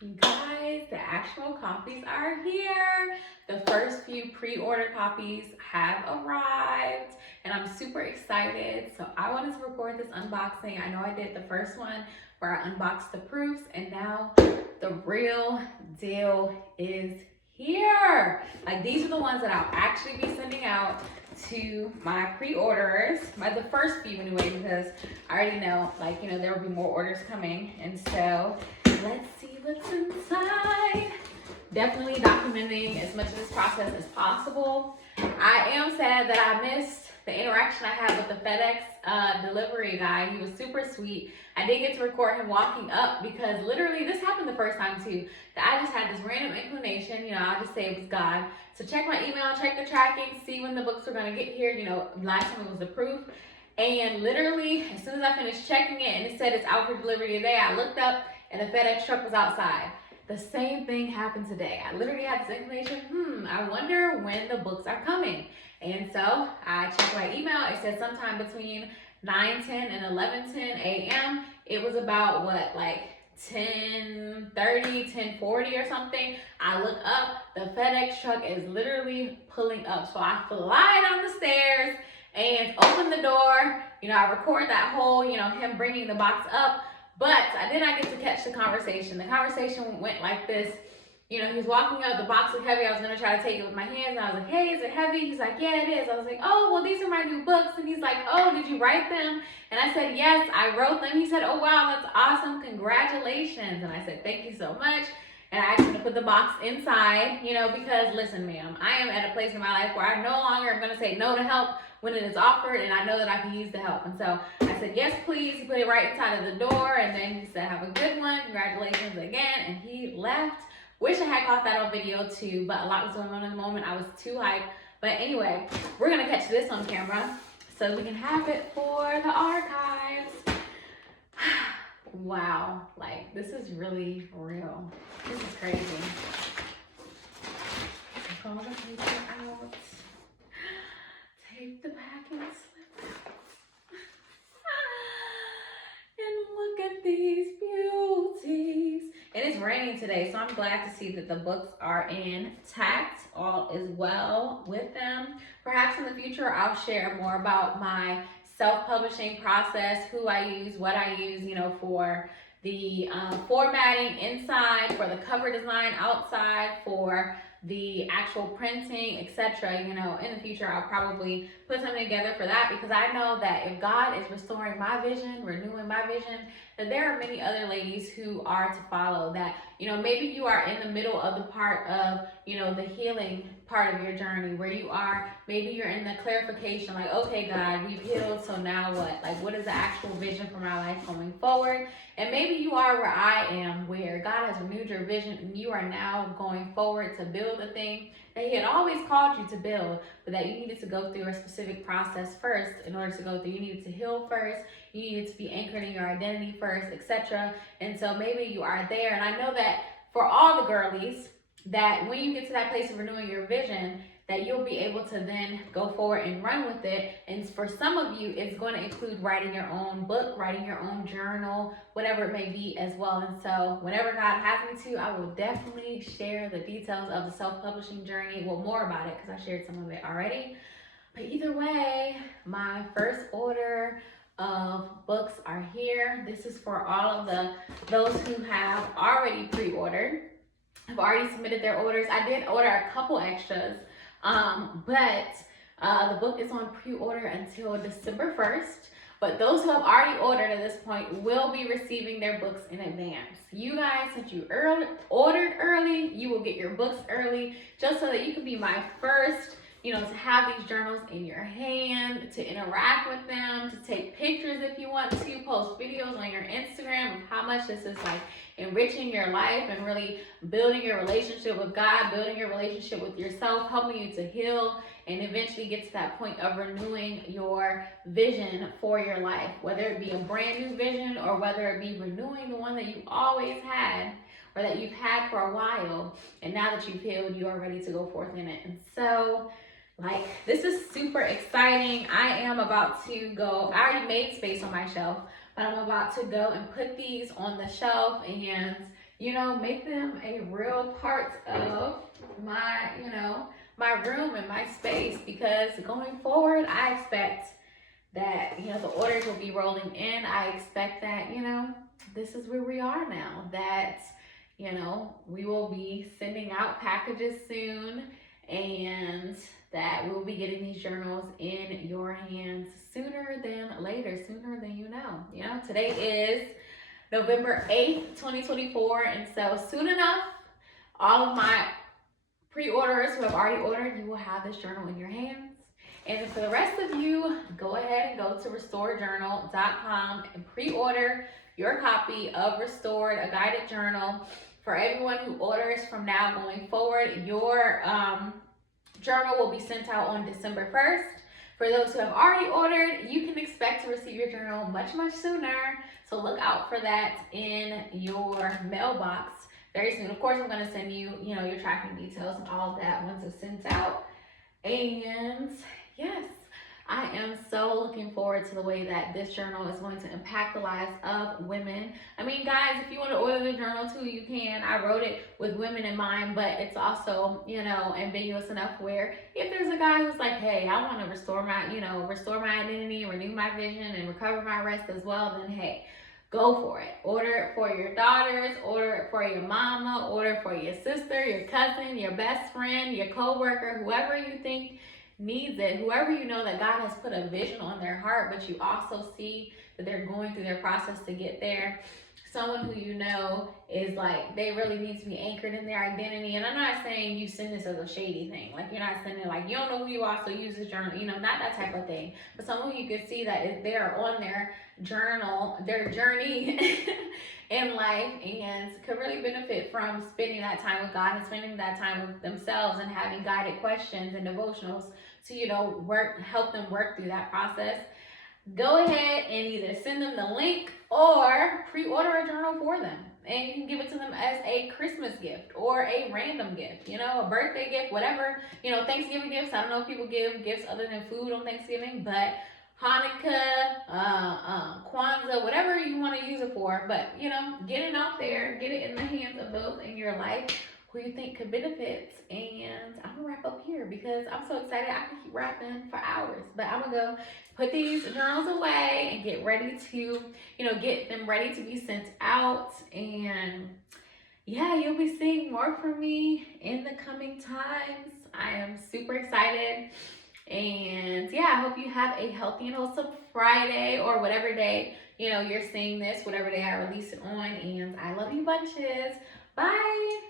You guys, the actual copies are here. The first few pre-order copies have arrived and I'm super excited. So I wanted to record this unboxing. I know I did the first one where I unboxed the proofs, and now the real deal is here. Like, these are the ones that I'll actually be sending out to my pre-orders, the first few anyway, because I already know, like, you know, there will be more orders coming. And so let's see what's inside. Definitely documenting as much of this process as possible. I am sad that I missed the interaction I had with the FedEx delivery guy. He was super sweet. I did get to record him walking up because literally this happened the first time too. That I just had this random inclination, you know, I'll just say it was God. So check my email, check the tracking, see when the books were gonna get here. You know, last time it was the proof. And literally, as soon as I finished checking it and it said it's out for delivery today, I looked up and the FedEx truck was outside. The same thing happened today. I literally had this inclination, I wonder when the books are coming. And so I checked my email. It said sometime between 9:10 and 11:10 a.m. It was about what, like 10:30, 10:40 or something. I look up, the FedEx truck is literally pulling up. So I fly down the stairs and open the door. You know, I record that whole, you know, him bringing the box up. But I did not get to catch the conversation. The conversation went like this. You know, he was walking up, the box was heavy. I was gonna try to take it with my hands, and I was like, hey, is it heavy? He's like, yeah, it is. I was like, oh, well, these are my new books. And he's like, oh, did you write them? And I said, yes, I wrote them. He said, oh, wow, that's awesome. Congratulations. And I said, thank you so much. And I asked him to put the box inside, you know, because listen, ma'am, I am at a place in my life where I no longer am gonna say no to help when it is offered, and I know that I can use the help. And so I said, yes, please. He put it right inside of the door, and then he said, have a good one, congratulations again, and he left. Wish I had caught that on video too, but a lot was going on in the moment. I was too hyped. But anyway, we're gonna catch this on camera so we can have it for the archives. Wow, like, this is really real. This is crazy. Take all the paper out. Take the packing slip out. And look at these beauties. And it's raining today, so I'm glad to see that the books are intact. All is well with them. Perhaps in the future, I'll share more about my self-publishing process, who I use, what I use, you know, for the formatting inside, for the cover design outside, for the actual printing, etc. You know, in the future, I'll probably put something together for that, because I know that if God is restoring my vision, renewing my vision, that there are many other ladies who are to follow. That, you know, maybe you are in the middle of the part of, you know, the healing part of your journey, where you are, maybe you're in the clarification, like, okay, God, we've healed, so now what? Like, what is the actual vision for my life going forward? And maybe you are where I am, where God has renewed your vision and you are now going forward to build the thing that He had always called you to build, but that you needed to go through a specific process first in order to go through. You needed to heal first, you needed to be anchored in your identity first, etc. And so maybe you are there. And I know that for all the girlies, that when you get to that place of renewing your vision, that you'll be able to then go forward and run with it. And for some of you, it's going to include writing your own book, writing your own journal, whatever it may be as well. And so whenever God has me to, I will definitely share the details of the self-publishing journey. Well, more about it, because I shared some of it already. But either way, my first order of books are here. This is for all of those who have already pre-ordered, have already submitted their orders. I did order a couple extras, but the book is on pre-order until December 1st. But those who have already ordered at this point will be receiving their books in advance. You guys, since you ordered early, you will get your books early, just so that you can be my first, you know, to have these journals in your hand, to interact with them, to take pictures if you want to, post videos on your Instagram of how much this is like enriching your life and really building your relationship with God, building your relationship with yourself, helping you to heal and eventually get to that point of renewing your vision for your life, whether it be a brand new vision or whether it be renewing the one that you always had or that you've had for a while, and now that you've healed, you are ready to go forth in it. And so, like, this is super exciting. I am about to go, I already made space on my shelf, but I'm about to go and put these on the shelf and make them a real part of my, my room and my space, because going forward, I expect that, the orders will be rolling in. I expect that, this is where we are now, that, we will be sending out packages soon, and that we'll be getting these journals in your hands sooner than later, sooner than you know. Today is November 8th, 2024, and so soon enough, all of my pre-orders who have already ordered, you will have this journal in your hands. And for the rest of you, go ahead and go to restoredjournal.com and pre-order your copy of Restored, a guided journal. For everyone who orders from now going forward, your journal will be sent out on December 1st. For those who have already ordered, you can expect to receive your journal much, much sooner. So look out for that in your mailbox very soon. Of course, I'm going to send you, your tracking details and all of that once it's sent out. And yes, I am so looking forward to the way that this journal is going to impact the lives of women. I mean, guys, if you want to order the journal too, you can. I wrote it with women in mind, but it's also, ambiguous enough where if there's a guy who's like, hey, I want to restore my identity, renew my vision, and recover my rest as well, then hey, go for it. Order it for your daughters, order it for your mama, order it for your sister, your cousin, your best friend, your coworker, whoever you think needs it, whoever you know that God has put a vision on their heart, but you also see that they're going through their process to get there. Someone who you know is like, they really need to be anchored in their identity. And I'm not saying you send this as a shady thing. Like, you're not sending like, you don't know who you are, so use this journal, not that type of thing. But someone you can see that is there on their journal, their journey in life, and could really benefit from spending that time with God and spending that time with themselves and having guided questions and devotionals to, help them work through that process. Go ahead and either send them the link or pre-order a journal for them. And you can give it to them as a Christmas gift or a random gift, a birthday gift, whatever, Thanksgiving gifts. I don't know if people give gifts other than food on Thanksgiving, but Hanukkah, Kwanzaa, whatever you want to use it for. But, get it out there, get it in the hands of those in your life who you think could benefit. And I'm gonna wrap up here because I'm so excited. I can keep rapping for hours, but I'm gonna go put these journals away and get ready to, get them ready to be sent out. And yeah, you'll be seeing more from me in the coming times. I am super excited. And yeah, I hope you have a healthy and wholesome Friday, or whatever day, you're seeing this, whatever day I release it on. And I love you bunches. Bye.